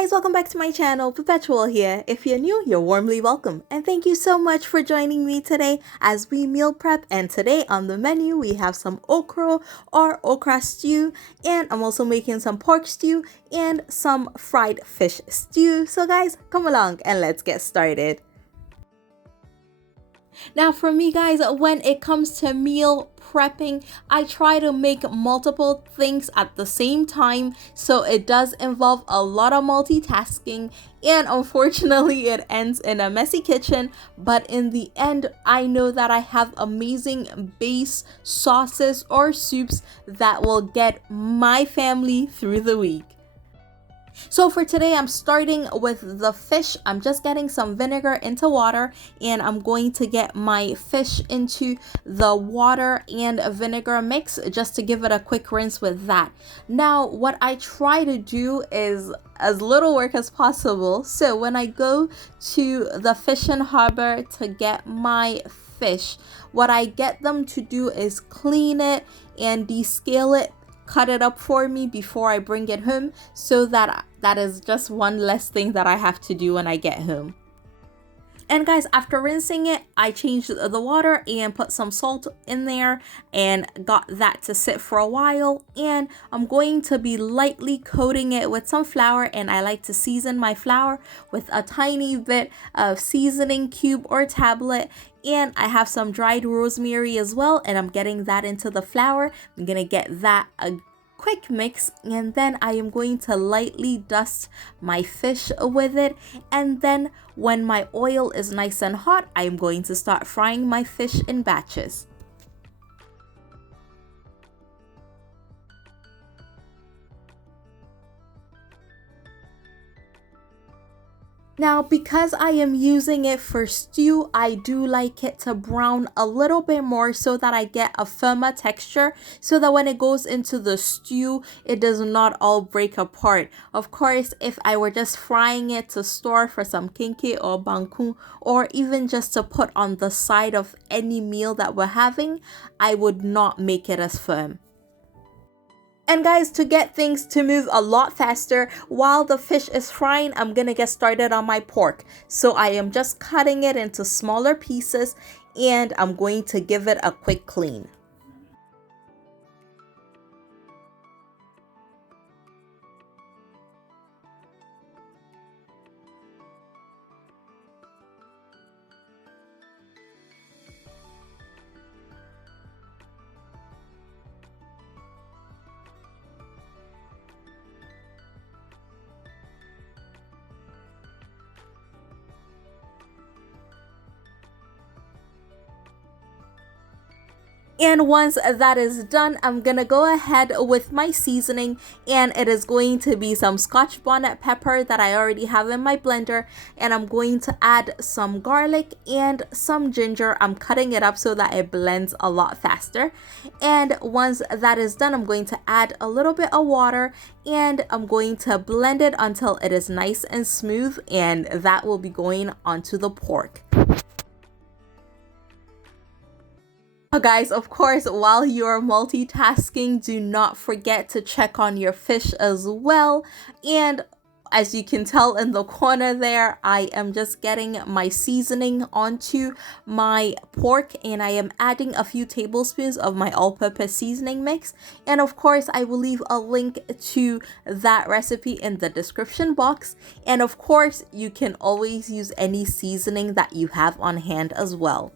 guys, welcome back to my channel. Perpetual here. If you're new, you're warmly welcome. And thank you so much for joining me today as we meal prep. And today on the menu, we have some okra or okra stew. And I'm also making some pork stew and some fried fish stew. So guys, come along and let's get started. Now for me guys, when it comes to meal prepping, I try to make multiple things at the same time, so it does involve a lot of multitasking, and unfortunately it ends in a messy kitchen, but in the end I know that I have amazing base sauces or soups that will get my family through the week. So for today, I'm starting with the fish. I'm just getting some vinegar into water, and I'm going to get my fish into the water and vinegar mix just to give it a quick rinse with that. Now, what I try to do is as little work as possible. So when I go to the fishing harbor to get my fish, what I get them to do is clean it and descale it, cut it up for me before I bring it home, so that is just one less thing that I have to do when I get home. And guys, after rinsing it, I changed the water and put some salt in there and got that to sit for a while. And I'm going to be lightly coating it with some flour, and I like to season my flour with a tiny bit of seasoning cube or tablet. And I have some dried rosemary as well, and I'm getting that into the flour. I'm gonna get that a quick mix, and then I am going to lightly dust my fish with it. And then when my oil is nice and hot, I am going to start frying my fish in batches. Now, because I am using it for stew, I do like it to brown a little bit more so that I get a firmer texture, so that when it goes into the stew, it does not all break apart. Of course, if I were just frying it to store for some kinky or banku, or even just to put on the side of any meal that we're having, I would not make it as firm. And guys, to get things to move a lot faster while the fish is frying, I'm gonna get started on my pork. So I am just cutting it into smaller pieces, and I'm going to give it a quick clean. And once that is done, I'm gonna go ahead with my seasoning, and it is going to be some Scotch bonnet pepper that I already have in my blender, and I'm going to add some garlic and some ginger. I'm cutting it up so that it blends a lot faster. And once that is done, I'm going to add a little bit of water, and I'm going to blend it until it is nice and smooth, and that will be going onto the pork. Guys, of course, while you're multitasking, do not forget to check on your fish as well. And as you can tell in the corner there, I am just getting my seasoning onto my pork, and I am adding a few tablespoons of my all-purpose seasoning mix. And of course, I will leave a link to that recipe in the description box. And of course, you can always use any seasoning that you have on hand as well.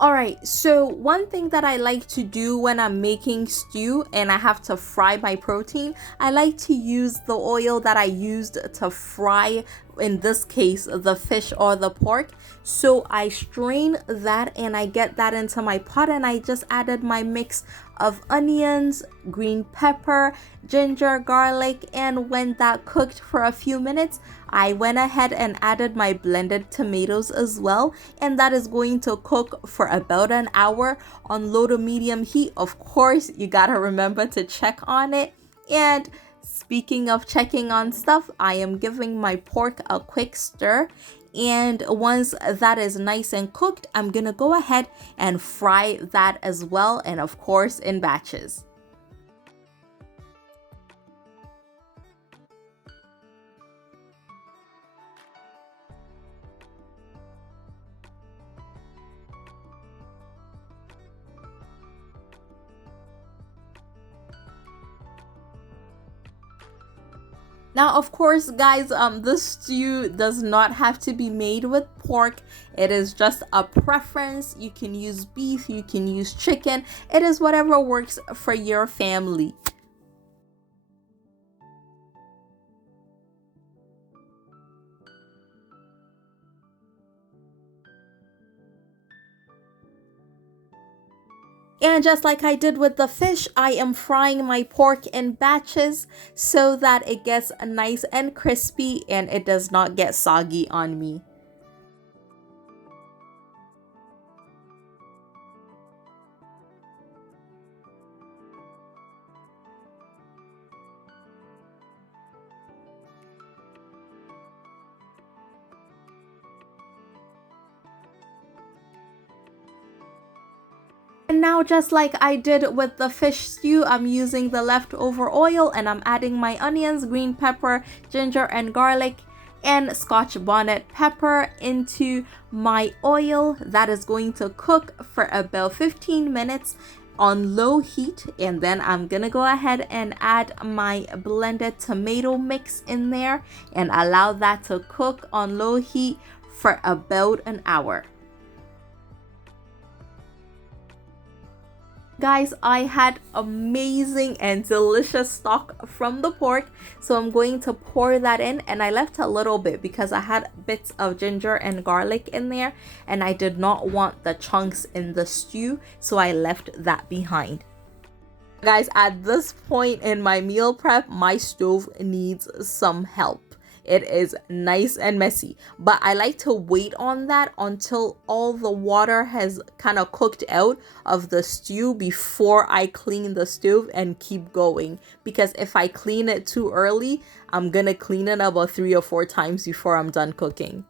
Alright, so one thing that I like to do when I'm making stew and I have to fry my protein, I like to use the oil that I used to fry, in this case, the fish or the pork. So I strain that and I get that into my pot, and I just added my mix of onions, green pepper, ginger, garlic, and when that cooked for a few minutes, I went ahead and added my blended tomatoes as well, and that is going to cook for about an hour on low to medium heat. Of course, you gotta remember to check on it. And speaking of checking on stuff, I am giving my pork a quick stir. And once that is nice and cooked, I'm gonna go ahead and fry that as well, and of course in batches. Now, of course, guys, this stew does not have to be made with pork. It is just a preference. You can use beef, you can use chicken. It is whatever works for your family. And just like I did with the fish, I am frying my pork in batches so that it gets nice and crispy and it does not get soggy on me. And now, just like I did with the fish stew, I'm using the leftover oil and I'm adding my onions, green pepper, ginger and garlic, and Scotch bonnet pepper into my oil. That is going to cook for about 15 minutes on low heat, and then I'm gonna go ahead and add my blended tomato mix in there and allow that to cook on low heat for about an hour. Guys, I had amazing and delicious stock from the pork, so I'm going to pour that in, and I left a little bit because I had bits of ginger and garlic in there and I did not want the chunks in the stew, so I left that behind. Guys, at this point in my meal prep, my stove needs some help. It is nice and messy, but I like to wait on that until all the water has kind of cooked out of the stew before I clean the stove and keep going. Because if I clean it too early, I'm gonna clean it about 3 or 4 times before I'm done cooking.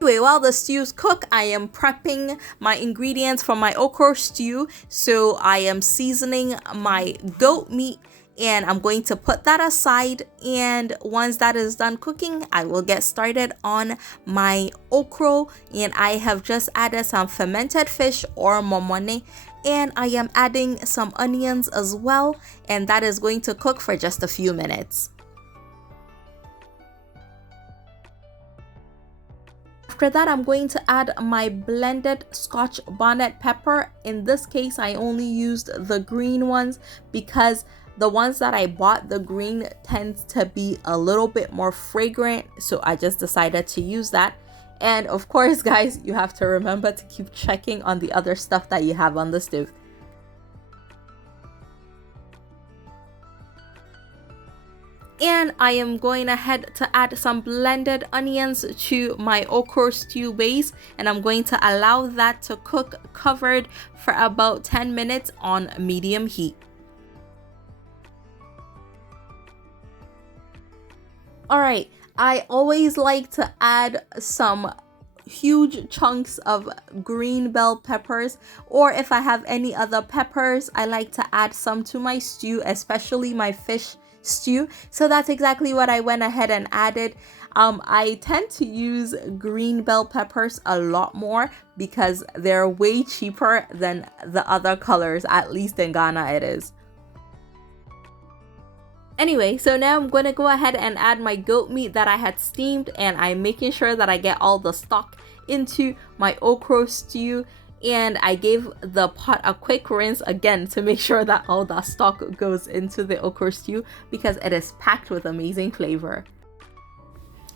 Anyway, while the stews cook, I am prepping my ingredients for my okra stew. So I am seasoning my goat meat, and I'm going to put that aside, and once that is done cooking, I will get started on my okra. And I have just added some fermented fish or momone, and I am adding some onions as well, and that is going to cook for just a few minutes. After that, I'm going to add my blended Scotch bonnet pepper. In this case, I only used the green ones because the ones that I bought, the green tends to be a little bit more fragrant, so I just decided to use that. And of course, guys, you have to remember to keep checking on the other stuff that you have on the stove. And I am going ahead to add some blended onions to my okra stew base, and I'm going to allow that to cook covered for about 10 minutes on medium heat. Alright, I always like to add some huge chunks of green bell peppers, or if I have any other peppers, I like to add some to my stew, especially my fish stew. So that's exactly what I went ahead and added. I tend to use green bell peppers a lot more because they're way cheaper than the other colors, at least in Ghana it is. Anyway, so now I'm going to go ahead and add my goat meat that I had steamed, and I'm making sure that I get all the stock into my okra stew, and I gave the pot a quick rinse again to make sure that all the stock goes into the okra stew because it is packed with amazing flavor.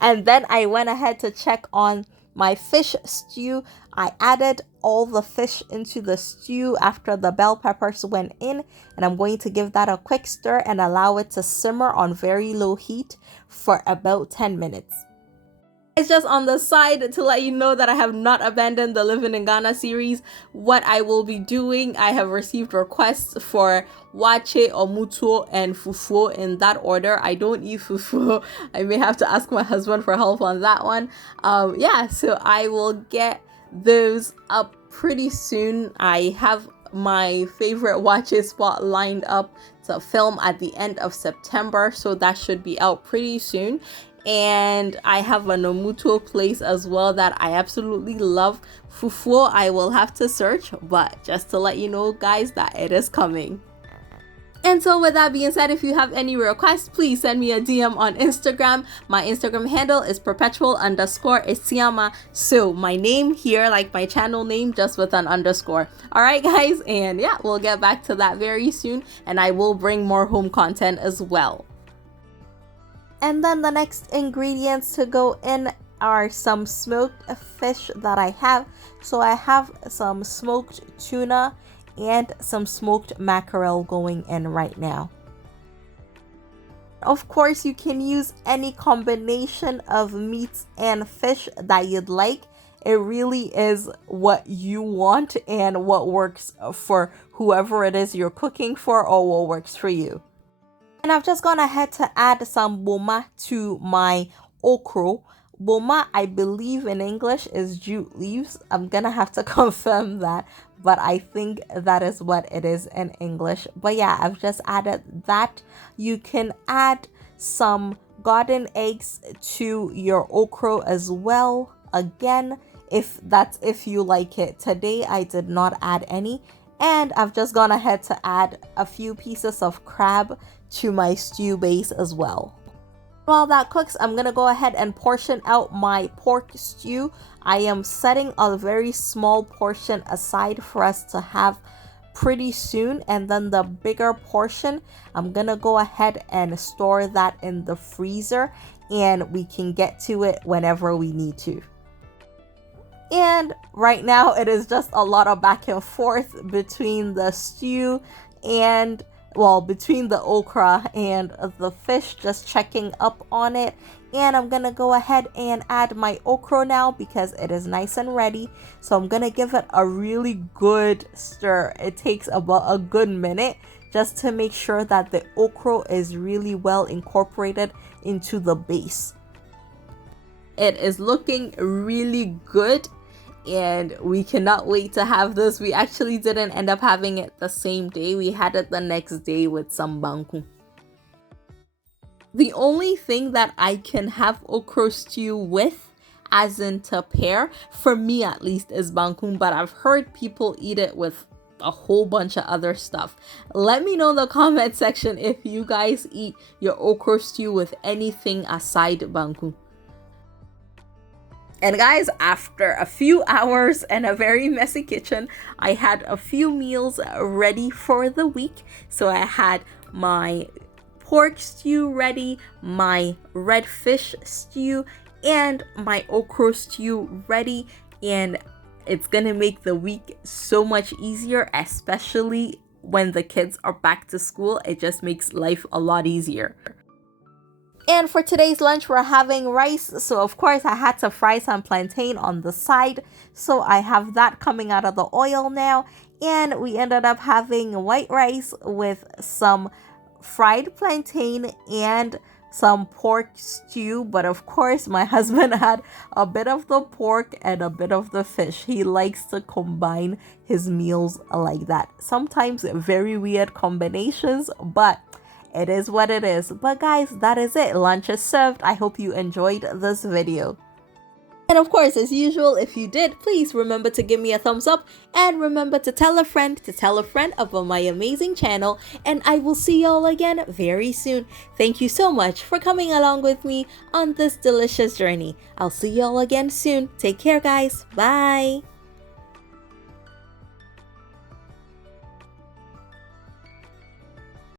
And then I went ahead to check on my fish stew. I added all the fish into the stew after the bell peppers went in, and I'm going to give that a quick stir and allow it to simmer on very low heat for about 10 minutes. It's just on the side to let you know that I have not abandoned the Living in Ghana series. What I will be doing, I have received requests for wache, omutuo, and fufu in that order. I don't eat fufu. I may have to ask my husband for help on that one. Yeah, so I will get those up pretty soon. I have my favorite wache spot lined up to film at the end of September, so that should be out pretty soon. And I have an omutuo place as well that I absolutely love. Fufu, I will have to search, but just to let you know, guys, that it is coming. And so with that being said, if you have any requests, please send me a DM on Instagram. My Instagram handle is perpetual_isiama. So my name here, like my channel name, just with an underscore. All right, guys. And yeah, we'll get back to that very soon. And I will bring more home content as well. And then the next ingredients to go in are some smoked fish that I have. So I have some smoked tuna and some smoked mackerel going in right now. Of course, you can use any combination of meats and fish that you'd like. It really is what you want and what works for whoever it is you're cooking for, or what works for you. And I've just gone ahead to add some boma to my okra. Boma, I believe in English, is jute leaves. I'm gonna have to confirm that, but I think that is what it is in English. But yeah, I've just added that. You can add some garden eggs to your okra as well. Again, if you like it. Today I did not add any. And I've just gone ahead to add a few pieces of crab to my stew base as well. While that cooks, I'm gonna go ahead and portion out my pork stew. I am setting a very small portion aside for us to have pretty soon, and then the bigger portion, I'm gonna go ahead and store that in the freezer, and we can get to it whenever we need to. And right now it is just a lot of back and forth between the stew and, well, between the okra and the fish, just checking up on it. And I'm gonna go ahead and add my okra now because it is nice and ready. So I'm gonna give it a really good stir. It takes about a good minute just to make sure that the okra is really well incorporated into the base. It is looking really good, and we cannot wait to have this. We actually didn't end up having it the same day. We had it the next day with some banku. The only thing that I can have okra stew with, as in to pair, for me at least, is banku, but I've heard people eat it with a whole bunch of other stuff. Let me know in the comment section if you guys eat your okra stew with anything aside banku. And guys, after a few hours and a very messy kitchen, I had a few meals ready for the week. So I had my pork stew ready, my red fish stew, and my okra stew ready. And it's gonna make the week so much easier, especially when the kids are back to school. It just makes life a lot easier. And for today's lunch, we're having rice. So of course I had to fry some plantain on the side. So I have that coming out of the oil now. And we ended up having white rice with some fried plantain and some pork stew. But of course, my husband had a bit of the pork and a bit of the fish. He likes to combine his meals like that. Sometimes very weird combinations, but it is what it is. But guys, that is it. Lunch is served. I hope you enjoyed this video. And of course, as usual, if you did, please remember to give me a thumbs up and remember to tell a friend about my amazing channel. And I will see y'all again very soon. Thank you so much for coming along with me on this delicious journey. I'll see y'all again soon. Take care, guys. Bye.